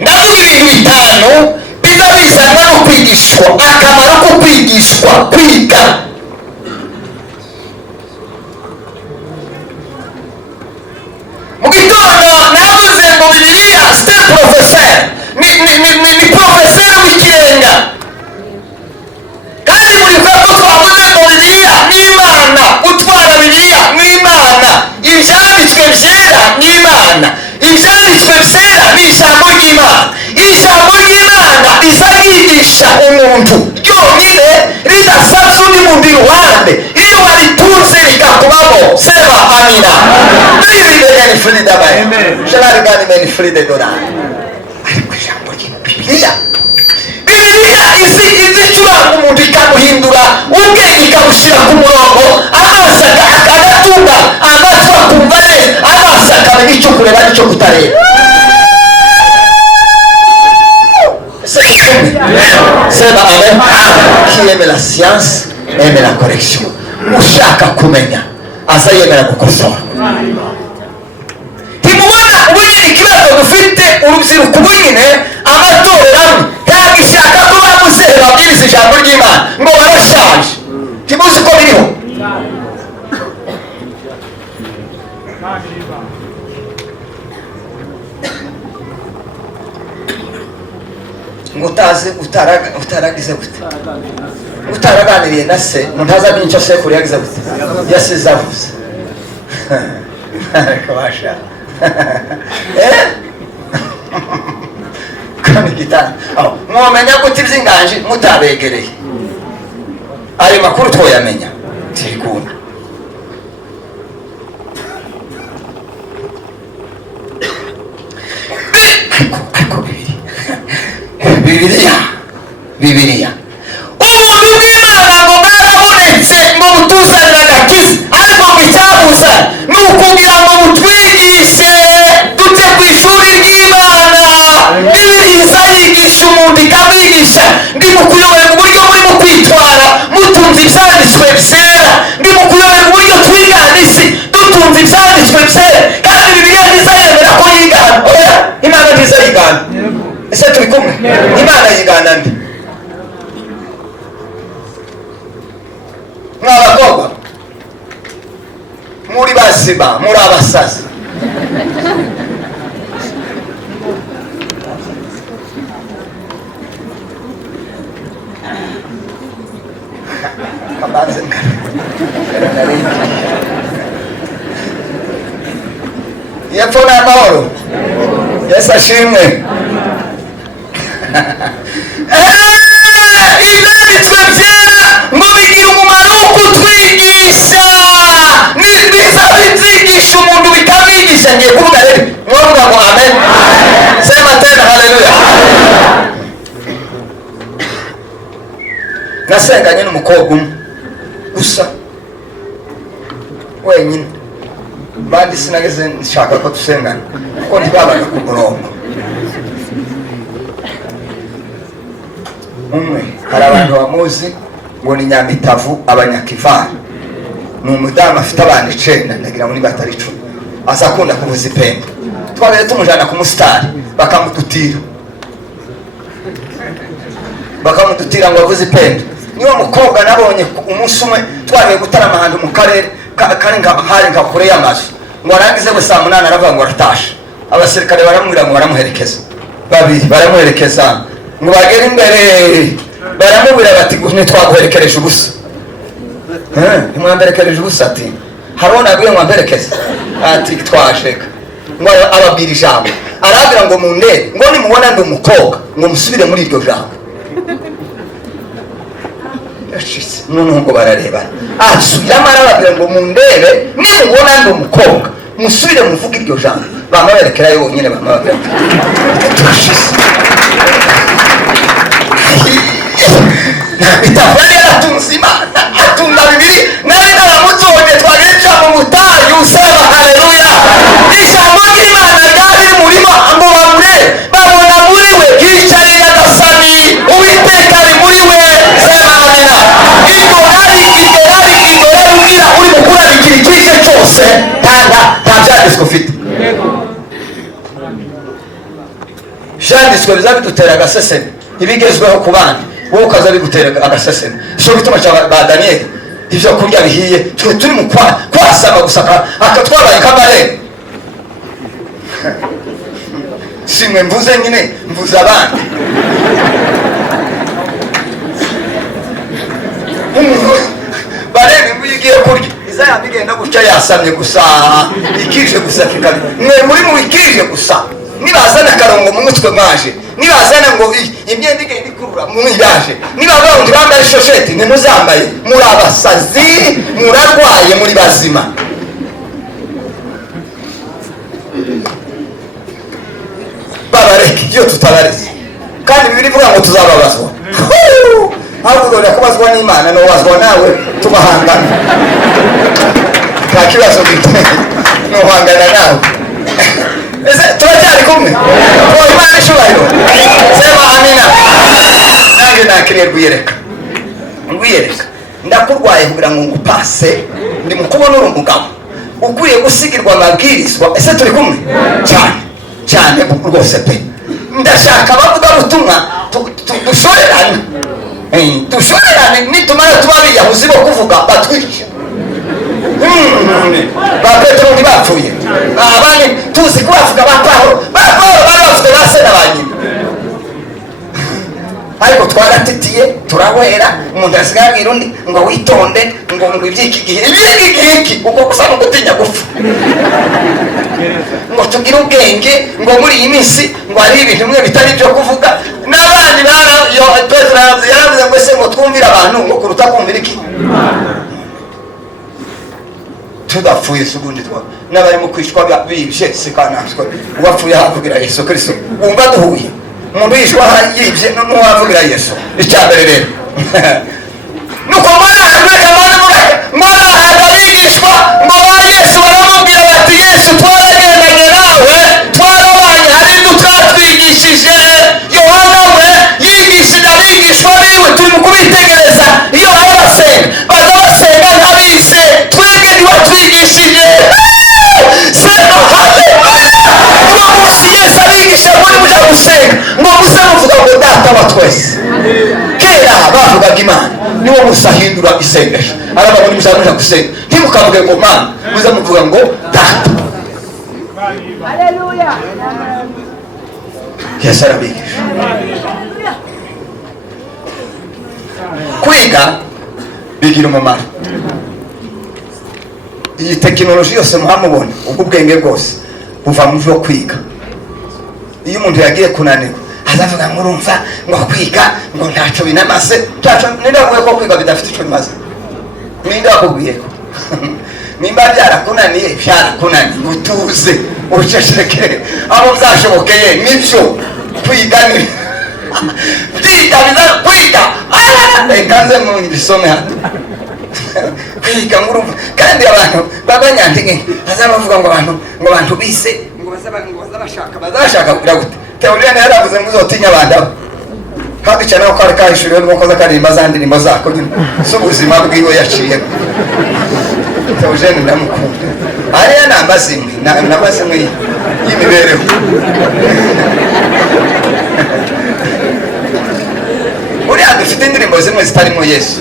ndavuga ibintu bitanu biza bizanwa no kwigishwa, akamaro ko kwigishwa, kwiga. Mu gitondo navuze ngo Bibiliya c'est professeur, ni professeur w'ikirenga. Kandi muribuka ko twavuze ngo Bibiliya ni Imana, utwara Bibiliya ni Imana, ibyanditswe byera ni Imana, ibyanditswe byera ni ijambo ry'Imana. Ijambo ry'Imana riza ryigisha umuntu ryonyine, ridasabye undi muntu iruhande. Iyo waritunze rikakubamo, sema amina. Ni free d'abaye. Je la regarde mais ni free de dollar. Ariko ijambo ry'Bibiliya, Bibiliya izicuranga umuntu ikamuhindura ubwenge, ikamushyira ku murongo, amaso agatunga, amatwi akumva neza, amaso akamenya icyo kureba n'icyo kutareba. Sema amen. Qui aime la science aime la correction. Ushaka kumenya aza yemera gukosora. Timubona ubunyine ikibazo dufite urubyiruko ubunyine amatorero amwe ntagishaka ko bamuzehe babwiriza ijambo ry'Imana ngo barashaje. Timuzi ko biriho. ngo utaragize gute, utaraganiriye na se, ntaza n'icyo sekuru yagize gute, yasize avuze. Kabasha kani gitana mwomenya gute iby'inganji mutabegereye, ayo makuru twoyamenya tirikunda. Ariko Bibiliya umuntu w'Imana ngo bwarabonetse ngo butuzanire agakiza, ariko ngo icyabuzana ni ukugira ngo butwigishe tujye ku ishuri ry'Imana. Bibiliya iza yigisha umuntu ikamwigisha, ndi mu kuyobora uburyo murimo kwitwara mutunze ibyanditswe byera, ndi mu kuyobora uburyo twigana isi dutunze ibyanditswe byera. Kandi Bibiliya ntizayemera ko yigana, oya, Imana ntizayigana. Ese turi kumwe? Imana yigana nde? Mwabakobwa muri bazima, muri abasazi. Kabanze yepfo n'amahoro. Yesu ashimwe. Ibyanditswe byera ngo bigira umumaro wo kutwigisha, nibyiza bibyigisha umuntu bikamwigisha. Ngiye kuvuga rero, mwavuga ngo amen. Sema tena haleluya. Nasenganye n'umukobwa umwe gusa wenyine, bandi sinageze nshaka ko dusengana kuko ntibabaga ku murongo umwe. Hari abantu bamuzi ngo ni Nyamitavu Abanyakivara, ni umudamu afite abana 9, ndagira ngo ni batari 10, aza akunda kuvuza ipembe. Twabere tumujana ku musitari bakamudutira ngo avuze ipembe. Niwo mukobwa nabonye umunsi umwe twagiye gutarama ahantu mu karere kari nka kure y'amazu, ngo arangize we saa 8 aravuga ngo aratasha. Abasirikare baramubwira ngo baramuherekeza, babiri baramuherekeza ngo bagere imbere, baramubwira bati ntitwaguherekereje ubusa. Ntimwamberekereje ubusa? Ati harona aguye ngo amberekeze. Ati twasheka. Ngo ababwira ijambo, arabwira ngo mundebe, ngo nimubona ndi umukobwa ngo musubire muri iryo jambo. Yashitse none ngo bararebana, asubiramo arababwira ngo mundebe, nimubona ndi umukobwa musubire muvuga iryo jambo. Bamaberekera yonyine, bamababwira turashise. Bitavane atunze Imana, atunga Bibiliya. Nari naramutoje twagejeje mu butayu, sema haleluya. Ijambo ry'Imana ryari murimo ngo bamurebe, babona muri we hicaye Nyagasani, Uwiteka ari muri we, sema amina. Iryo rari ubwira uri mukurarikira ikihe cyose, nta byanditswe ufite. byanditswe bizabidutera agaseseme, ibigezweho ku bandi wowe ukaza bigutera agaseseme. Cyo bituma ba Daniyeli ibyo kurya bihiye twe turi mu kwasaba gusa akatwabaye kamarere. Simwe mvuze nyine mvuze abandi. Barebe mwigiye kurya izaya bigenda guca yasamye gusa ikije gusa kikabi mwe muri mu ikije gusa nibazana karongo mu mutwe mwaje nibazana ngo imyenda igenda ikurura mu yaje nibaga undi bambaye shosheti nimuzambaye muri abasazi murarwaye muri bazima. Babareke iyo tutabareze kandi bibiri vuga ngo tuzababazwa. Ahubwo dore kubazwa n'Imana no wazwa nawe tubahangana. Nta kibazo giteye no hangana nawe. Ese turacyari kumwe? Ko Imana ishubahiro. Sema amina. Nange nakiriye gwireka. Ngwireka. Ndakurwaye kugira ngo ngupase ndi mukubona uri umugabo. Ukwiye gusigirwa amabwirizwa. Ese turi kumwe? Cyane rwose pe. Ndashaka bavuga ubutumwa dushorerane. Dushorerane nitumara tubabiya muzibo kuvuga batwisha. Ba Petero ntibapfuye. Abandi tuzi kubavuga ba Pawulo bafite base n'abanyina. Ariko twaratitiye turahwera umuntu asigagira undi ngo witonde ngo ibyiki gihe uko gusa no gutinya gupfa. Ngo tugire ubwenge ngo muri iyi minsi ngo ari ibintu bimwe bitari byo kuvuga n'abandi yo Petero yaravuze ngo se ngo twumvira abantu ngo kuruta kumvira iki tudapfuye sugundi twa n'abari mu kwishwa bibye sikananswe wapfuye havugira Yesu Kristo wumva duhuye umuntu yishwa yibye n'uwavugira Yesu icyambere rero nuko mwana abigishwa ngo ba Yesu baramubwira bati Yesu twaragendanye nawe twarabanye hari twatwigishije. Yohana we yigishije abigishwa biwe turi mu kubitegereza iyo bari basenga basenga nk'abize twebwe ntiwatwigishije. Sema haleluya. Uwo munsi Yesu abigisha muri muja gusenga ngo muze muvuga ngo data wa twese. Kera bavugaga Imana niwo musa ahindura isengesho araba muri muja gusenga ntimukavuge ngo Mana muze muvuga ngo data. Haleluya. Yesu arabigisha. Kwiga bigira umumaro. Iyi tekinoloji yose muhamubona ubwo ubwenge bwose buva mu byo kwiga. Iyo umuntu yagiye kunanirwa azavuga ngo urumva ngo kwiga ngo ntacyo binamaze ntacyo nindavuye ko kwiga bidafite icyo bimaze. Ninda bakubwiye ko nimba byarakunaniye byarakunaniye utuze uceceke abo byashobokeye nibyo kwiga ni kwiga kanze mu bisome hano kwiga ngurumva kandi abantu babanyantege azabavuga ngo abantu bise ngo bazabashaka kugira gute. Teoriya yaravuze ngo uzotinya abandabo kandi cyane ko ari kahishuriwe nuko koza karimba za ndirimbo zako so ubuzima bwiwe yaciye. Teoriya ndamukunda ariya namazimwe namazimwe y'imibereho. Uriya dufite indirimbo zimwe zitarimo Yesu